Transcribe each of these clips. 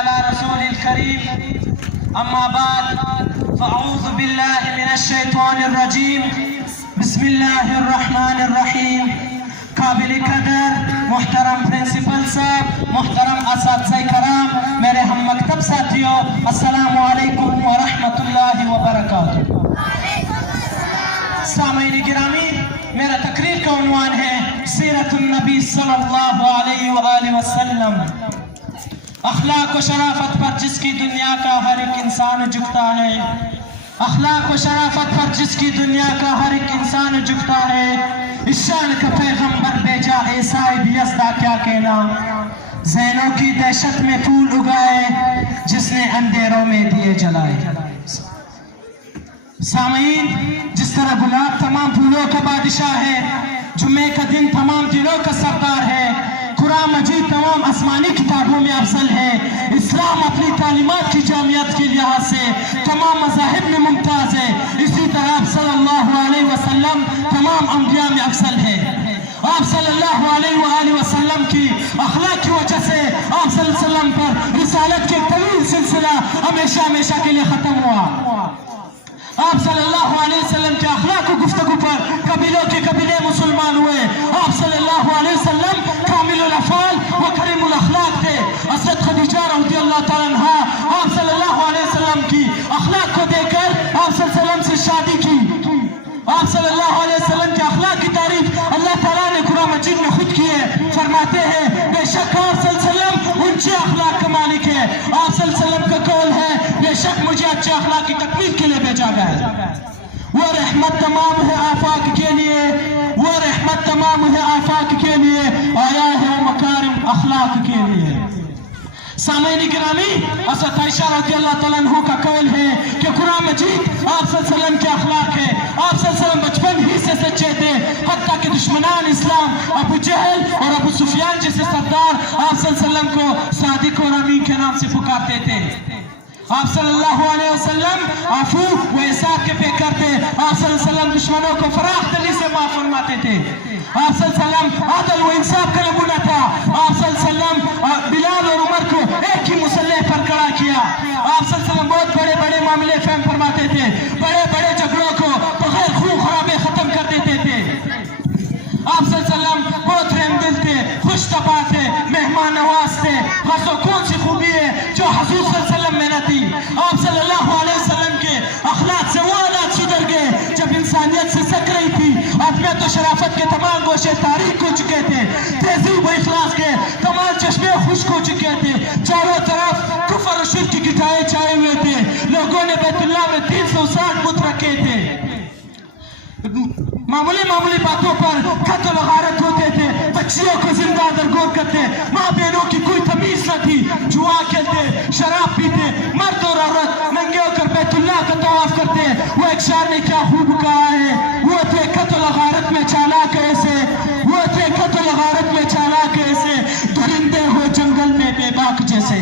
على رسول الكريم اما بعد فاعوذ بالله من الشیطان الرجیم بسم اللہ الرحمن الرحیم. قابل قدر محترم پرنسپل صاحب، محترم اساتذہ کرام، میرے ہم مکتب ساتھیوں، السلام علیکم ورحمۃ اللہ وبرکاتہ. سامعین گرامی، میرا تقریر کا عنوان ہے سیرت النبی صلی اللہ علیہ وآلہ وسلم. اخلاق و شرافت پر جس کی دنیا کا ہر ایک انسان جھکتا ہے، اخلاق و شرافت پر جس کی دنیا کا ہر ایک انسان جھکتا ہے، اس شان کا پیغمبر بھیجا عیسائی بھی ازدا کیا کہنا. زینوں کی دہشت میں پھول اگائے جس نے اندھیروں میں دیے جلائے. سامعین، جس طرح گلاب تمام پھولوں کا بادشاہ ہے، جمعہ کا دن تمام دنوں کا سردار ہے، قرآن مجید تمام آسمانی کتابوں میں افضل ہے، اسلام اپنی تعلیمات کی جامعیت کے لحاظ سے تمام مذاہب میں ممتاز ہے، اسی طرح آپ صلی اللہ علیہ وسلم تمام انبیاء میں افضل ہے. آپ صلی اللہ علیہ وآلہ وسلم کی اخلاق کی وجہ سے آپ صلی اللہ علیہ وسلم پر رسالت کے طویل سلسلہ ہمیشہ ہمیشہ کے لیے ختم ہوا. آپ صلی اللہ علیہ وسلم کے اخلاق و گفتگو پر قبیلوں کے قبیلے مسلمان ہوئے. آپ صلی اللہ علیہ وسلم کامل الافعال و کریم الاخلاق تھے. حضرت خدیجہ رضی اللہ تعالیٰ عنہا آپ صلی اللہ علیہ وسلم کی اخلاق کو دیکھ کر آپ صلی اللہ علیہ وسلم سے شادی کی. آپ صلی اللہ علیہ وسلم کے اخلاق کی تعریف اللہ تعالیٰ نے قرآن مجید میں خود کی ہے. فرماتے ہیں بے شک آپ صلی اللہ علیہ وسلم اونچے اخلاق کا مالک ہے. آپ صلی اللہ علیہ وسلم کا قول ہے بے شک مجھے اچھے اخلاق کی تکمیل کے لیے بھیجا گیا ہے. وہ رحمت تمام ہے آفاق کے لیے، وہ رحمت تمام ہے آفاق کے لیے، آیا ہے مکارم اخلاق کے لیے. سامعین گرامی، حضرت عائشہ رضی اللہ تعالیٰ عنہ کا قول ہے کہ قرآن مجید آپ صلی اللہ علیہ وسلم کے اخلاق ہے. آپ صلی اللہ علیہ وسلم بچپن ہی سے سچے تھے، حتیٰ کہ دشمنان اسلام ابو جہل اور ابو سفیان جیسے سردار آپ صلی اللہ علیہ وسلم کو صادق اور امین کے نام سے پکارتے تھے. آپ صلی اللہ علیہ وسلم عفو و احسان کے پیکر تھے. آپ صلی اللہ علیہ وسلم دشمنوں کو فراخ دلی سے معاف فرماتے تھے. آپ صلی اللہ علیہ وسلم عدل و انصاف کا نمونہ تھا. آپ صلی اللہ علیہ وسلم بلال اور عمر کو ایک ہی مسلح پر کھڑا کیا. آپ صلی اللہ علیہ وسلم بہت بڑے بڑے معاملے فہم فرماتے تھے، بڑے بڑے جھگڑوں کو بغیر خون خرابے ختم کر دیتے تھے. آپ صلی اللہ علیہ وسلم بہت رحم دل تھے، خوش طبع تھے، مہمان نواز تھے. غزو کون سی خوبی ہے جو حضور صلی اللہ علیہ وسلم میں نہ تھی. آپ صلی اللہ علیہ وسلم کے اخلاق سے وہ حالات سدھر گئے جب انسانیت سے سک رہی تھی. عظمت و شرافت کے تمام گوشے تاریک ہو چکے تھے، تہذیب و اخلاص کے تمام چشمے خشک ہو چکے تھے، چاروں طرف کفر و شرک کی گٹائیں چھائے ہوئے تھے. لوگوں نے بیت اللہ میں 360 بت رکھے تھے. معمولی باتوں پر قتل و غارت ہوتے تھے، بچیوں کو زندہ درگور کرتے، ماں بہنوں کی کوئی تمیز نہ تھی، جوا کھیلتے، شراب پیتے، مرد اور عورت ننگے ہو کر بیت اللہ کا طواف کرتے. وہ ایک شاعر نے کیا خوب کہا ہے، وہ تھے قتل و غارت میں چالاک ایسے، وہ تھے قتل و غارت میں چالاک ایسے، درندے ہو جنگل میں بے باک جیسے.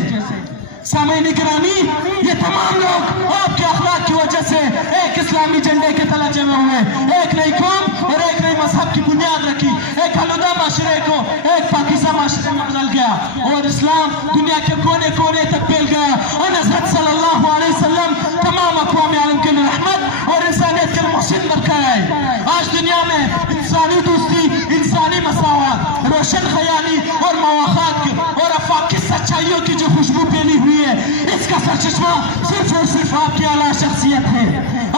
سامعین گرامی، یہ تمام لوگ آپ کے اخلاق کی وجہ سے ایک اسلامی جھنڈے کے تلے جمع ہوئے، ایک نئی قوم اور ایک نئی مذہب کی بنیاد رکھی، ایک آلودہ معاشرے کو ایک پاکیزہ معاشرے میں بدل گیا اور اسلام دنیا کے کونے کونے تک پھیل گیا. اور حضرت صلی اللہ علیہ وسلم تمام اقوام عالم کے لیے رحمت اور انسانیت کے محسن برقرار ہے. آج دنیا میں انسانی دوستی، انسانی مساوات، روشن خیالی اور مواخات کی اور آفاقی سچائیوں کی جو خوشبو پھیلی ہوئی ہے، اس کا سرچشمہ صرف اور صرف آپ کی اعلیٰ شخصیت ہے.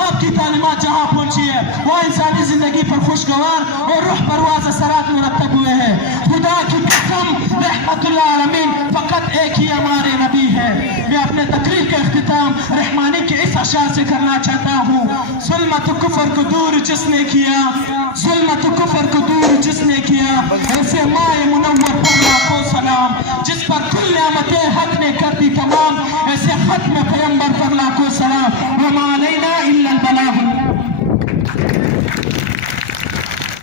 آپ کی تعلیمات جہاں پہنچی ہے وہ انسانی زندگی پر خوشگوار اور روح پرواز اثرات مرتب ہوئے ہیں. خدا کی قسم رحمت اللہ عالمین فقط ایک ہی ہمارے نبی ہے. میں اپنے تقریر کا اختتام رحمانی کے اس اشعار سے کرنا چاہتا ہوں. ظلمت و کفر کو دور جس نے کیا، ظلمت و کفر کو دور جس نے کیا، ایسے مائے منور پر لاکھوں سلام، جس پر کل نعمتیں حق نے کر دی تمام، ایسے ختم پیغمبر پر لاکھوں سلام. وما علینا الا